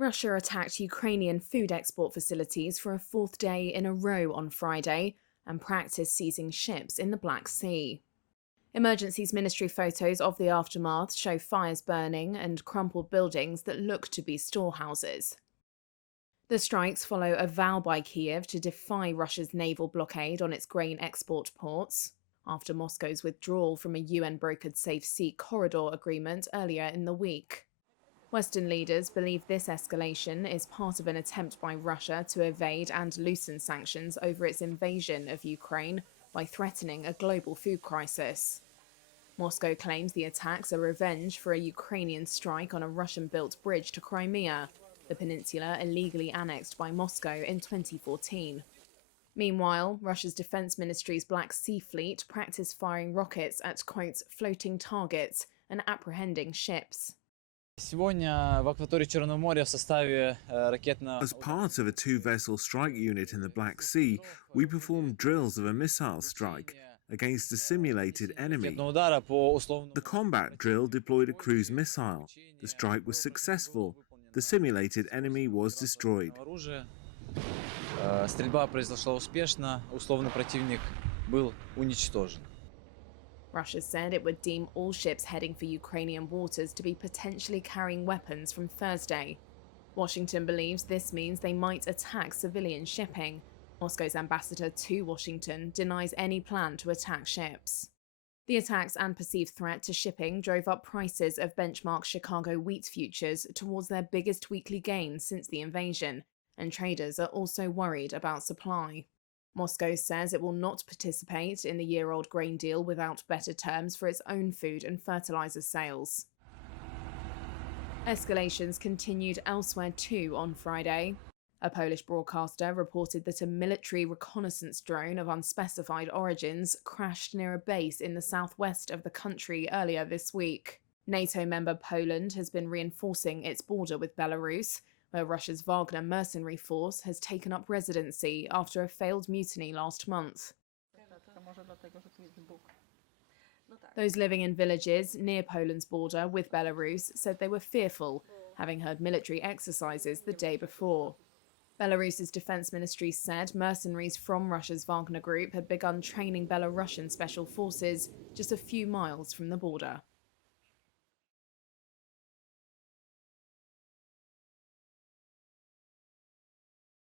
Russia attacked Ukrainian food export facilities for a fourth day in a row on Friday and practiced seizing ships in the Black Sea. Emergencies Ministry photos of the aftermath show fires burning and crumpled buildings that look to be storehouses. The strikes follow a vow by Kiev to defy Russia's naval blockade on its grain export ports, after Moscow's withdrawal from a UN-brokered Safe Sea Corridor agreement earlier in the week. Western leaders believe this escalation is part of an attempt by Russia to evade and loosen sanctions over its invasion of Ukraine by threatening a global food crisis. Moscow claims the attacks are revenge for a Ukrainian strike on a Russian-built bridge to Crimea, the peninsula illegally annexed by Moscow in 2014. Meanwhile, Russia's Defense Ministry's Black Sea Fleet practiced firing rockets at, quote, floating targets and apprehending ships. As part of a two-vessel strike unit in the Black Sea, we performed drills of a missile strike against a simulated enemy. The combat drill deployed a cruise missile. The strike was successful. The simulated enemy was destroyed. Стрельба произошла успешно, условный противник был уничтожен. Russia said it would deem all ships heading for Ukrainian waters to be potentially carrying weapons from Thursday. Washington believes this means they might attack civilian shipping. Moscow's ambassador to Washington denies any plan to attack ships. The attacks and perceived threat to shipping drove up prices of benchmark Chicago wheat futures towards their biggest weekly gains since the invasion, and traders are also worried about supply. Moscow says it will not participate in the year-old grain deal without better terms for its own food and fertilizer sales. Escalations continued elsewhere too on Friday. A Polish broadcaster reported that a military reconnaissance drone of unspecified origins crashed near a base in the southwest of the country earlier this week. NATO member Poland has been reinforcing its border with Belarus, where Russia's Wagner mercenary force has taken up residency after a failed mutiny last month. Those living in villages near Poland's border with Belarus said they were fearful, having heard military exercises the day before. Belarus's defense ministry said mercenaries from Russia's Wagner group had begun training Belarusian special forces just a few miles from the border.